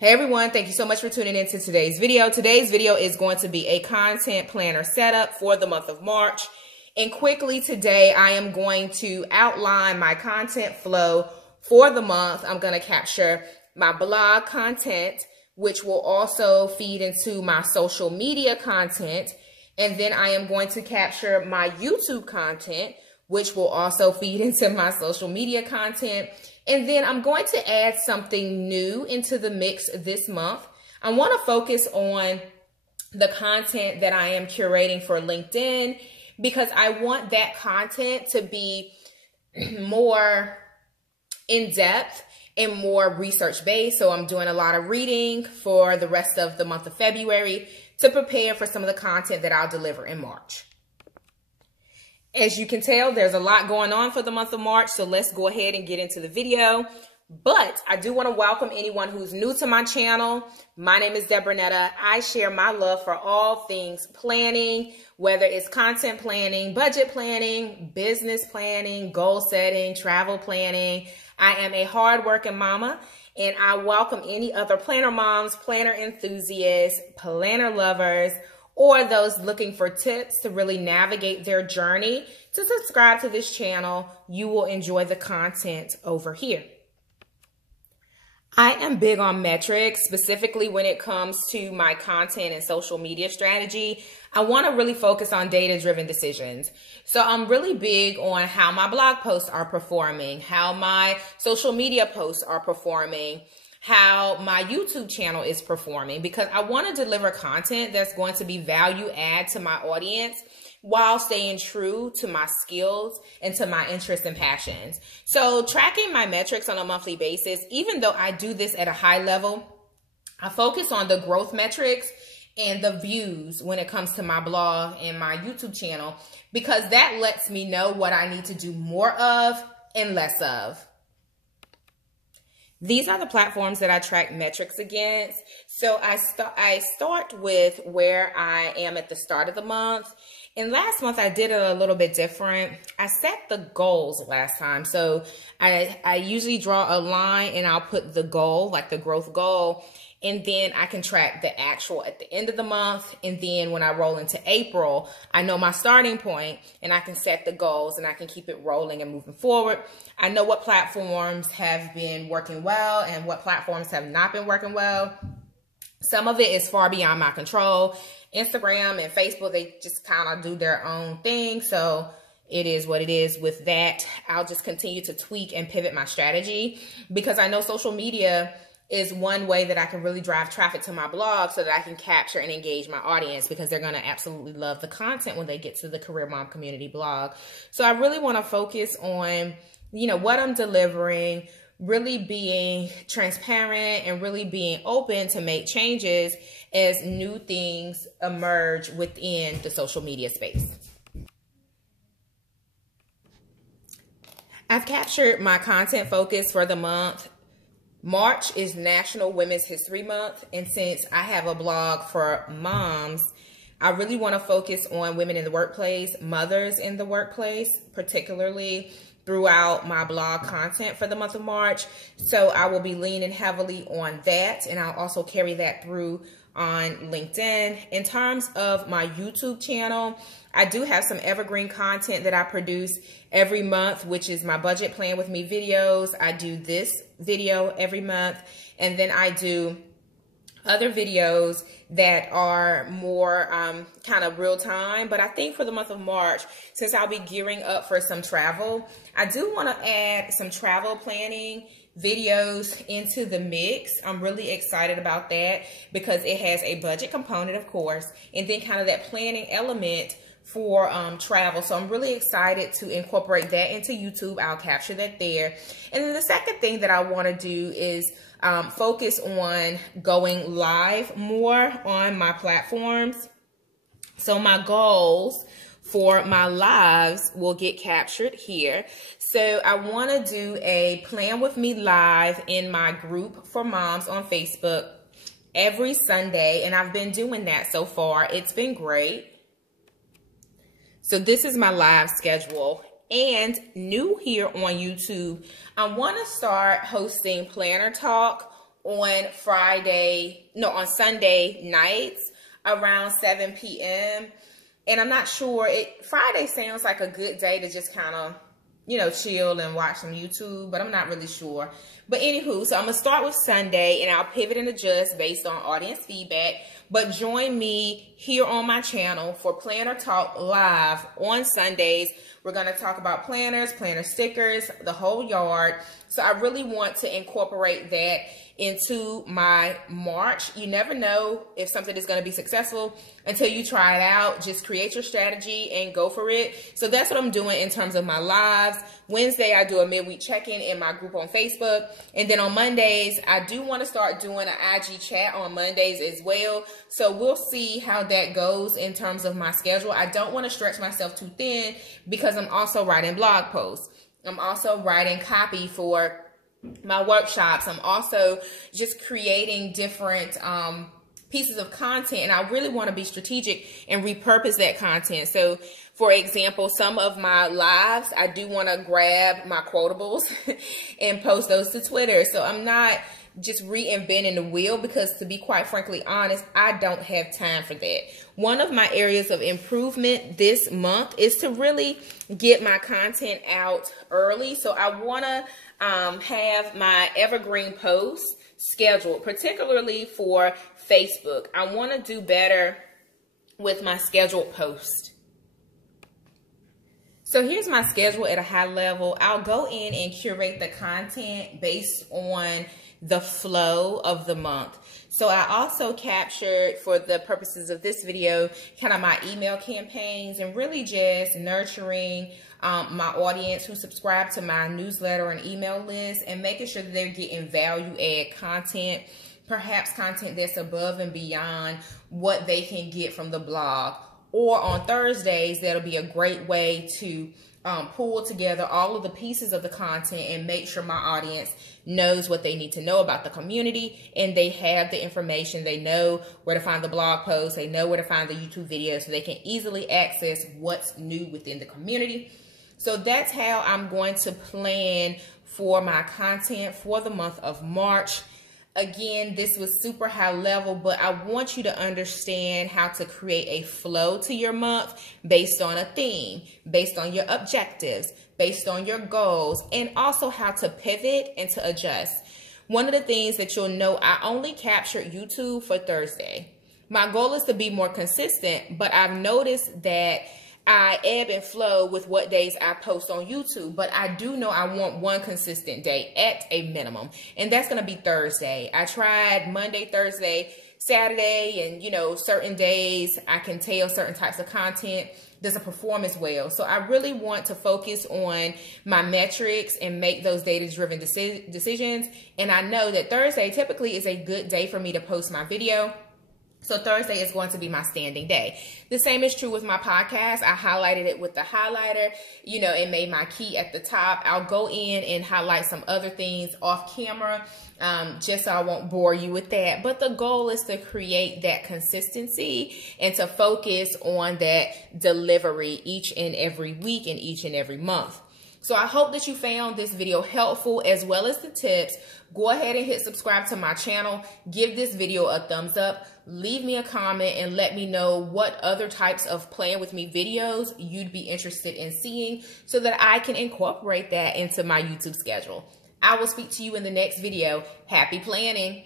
Hey everyone, thank you so much for tuning in to today's video. Today's video is going to be a content planner setup for the month of March. And quickly today, I am going to outline my content flow for the month. I'm going to capture my blog content, which will also feed into my social media content. And then I am going to capture my YouTube content, which will also feed into my social media content. And then I'm going to add something new into the mix this month. I want to focus on the content that I am curating for LinkedIn because I want that content to be more in-depth and more research-based. So I'm doing a lot of reading for the rest of the month of February to prepare for some of the content that I'll deliver in March. As you can tell, there's a lot going on for the month of March, so let's go ahead and get into the video. But I do want to welcome anyone who's new to my channel. My name is Deborah Netta. I share my love for all things planning, whether it's content planning, budget planning, business planning, goal setting, travel planning. I am a hardworking mama, and I welcome any other planner moms, planner enthusiasts, planner lovers, or those looking for tips to really navigate their journey to subscribe to this channel. You will enjoy the content over here. I am big on metrics, specifically when it comes to my content and social media strategy. I want to really focus on data-driven decisions. So I'm really big on how my blog posts are performing, how my social media posts are performing, how my YouTube channel is performing, because I want to deliver content that's going to be value add to my audience while staying true to my skills and to my interests and passions. So tracking my metrics on a monthly basis, even though I do this at a high level, I focus on the growth metrics and the views when it comes to my blog and my YouTube channel, because that lets me know what I need to do more of and less of. These are the platforms that I track metrics against. So I start with where I am at the start of the month. And last month I did it a little bit different. I set the goals last time. So I usually draw a line and I'll put the goal, like the growth goal, and then I can track the actual at the end of the month. And then when I roll into April, I know my starting point and I can set the goals and I can keep it rolling and moving forward. I know what platforms have been working well and what platforms have not been working well. Some of it is far beyond my control. Instagram and Facebook, they just kind of do their own thing. So it is what it is with that. I'll just continue to tweak and pivot my strategy because I know social media is one way that I can really drive traffic to my blog so that I can capture and engage my audience, because they're going to absolutely love the content when they get to the Career Mom Community blog. So I really want to focus on, what I'm delivering, really being transparent and really being open to make changes as new things emerge within the social media space. I've captured my content focus for the month. March is National Women's History Month, and since I have a blog for moms, I really want to focus on women in the workplace, mothers in the workplace, particularly throughout my blog content for the month of March. So I will be leaning heavily on that, and I'll also carry that through on LinkedIn. In terms of my YouTube channel, I do have some evergreen content that I produce every month, which is my budget plan with me videos. I do this video every month, and then I do other videos that are more kind of real time. But I think for the month of March, since I'll be gearing up for some travel, I do want to add some travel planning videos into the mix. I'm really excited about that because it has a budget component, of course, and then kind of that planning element for travel. So I'm really excited to incorporate that into YouTube. I'll capture that there. And then the second thing that I want to do is focus on going live more on my platforms. So my goals for my lives will get captured here. So I want to do a Plan With Me live in my group for moms on Facebook every Sunday, and I've been doing that so far. It's been great. So this is my live schedule. And new here on YouTube, I want to start hosting Planner Talk on Sunday nights around 7 p.m. And I'm not sure, Friday sounds like a good day to just kind of, you know, chill and watch some YouTube, but I'm not really sure. But anywho, so I'm going to start with Sunday, and I'll pivot and adjust based on audience feedback. But join me here on my channel for Planner Talk Live on Sundays. We're going to talk about planners, planner stickers, the whole yard. So I really want to incorporate that into my March. You never know if something is going to be successful until you try it out. Just create your strategy and go for it. So that's what I'm doing in terms of my lives. Wednesday, I do a midweek check-in in my group on Facebook. And then on Mondays, I do want to start doing an IG chat on Mondays as well. So we'll see how that goes in terms of my schedule. I don't want to stretch myself too thin because I'm also writing blog posts. I'm also writing copy for my workshops. I'm also just creating different pieces of content, and I really want to be strategic and repurpose that content. So for example, some of my lives, I do want to grab my quotables and post those to Twitter. So I'm not just reinventing the wheel, because to be quite frankly honest, I don't have time for that. One of my areas of improvement this month is to really get my content out early. So I want to have my evergreen posts scheduled, particularly for Facebook. I want to do better with my scheduled post. So here's my schedule at a high level. I'll go in and curate the content based on the flow of the month. So I also captured, for the purposes of this video, kind of my email campaigns and really just nurturing my audience who subscribe to my newsletter and email list, and making sure that they're getting value add content, perhaps content that's above and beyond what they can get from the blog. Or on Thursdays, that'll be a great way to pull together all of the pieces of the content and make sure my audience knows what they need to know about the community, and they have the information. They know where to find the blog posts. They know where to find the YouTube videos, so they can easily access what's new within the community. So that's how I'm going to plan for my content for the month of March. Again, this was super high level, but I want you to understand how to create a flow to your month based on a theme, based on your objectives, based on your goals, and also how to pivot and to adjust. One of the things that you'll know, I only captured YouTube for Thursday. My goal is to be more consistent, but I've noticed that I ebb and flow with what days I post on YouTube, but I do know I want one consistent day at a minimum, and that's going to be Thursday. I tried Monday, Thursday, Saturday, and you know, certain days I can tell certain types of content doesn't perform as well. So I really want to focus on my metrics and make those data-driven decisions, and I know that Thursday typically is a good day for me to post my video. So Thursday is going to be my standing day. The same is true with my podcast. I highlighted it with the highlighter, you know, and made my key at the top. I'll go in and highlight some other things off camera, just so I won't bore you with that. But the goal is to create that consistency and to focus on that delivery each and every week and each and every month. So I hope that you found this video helpful, as well as the tips. Go ahead and hit subscribe to my channel. Give this video a thumbs up. Leave me a comment and let me know what other types of Plan With Me videos you'd be interested in seeing, so that I can incorporate that into my YouTube schedule. I will speak to you in the next video. Happy planning.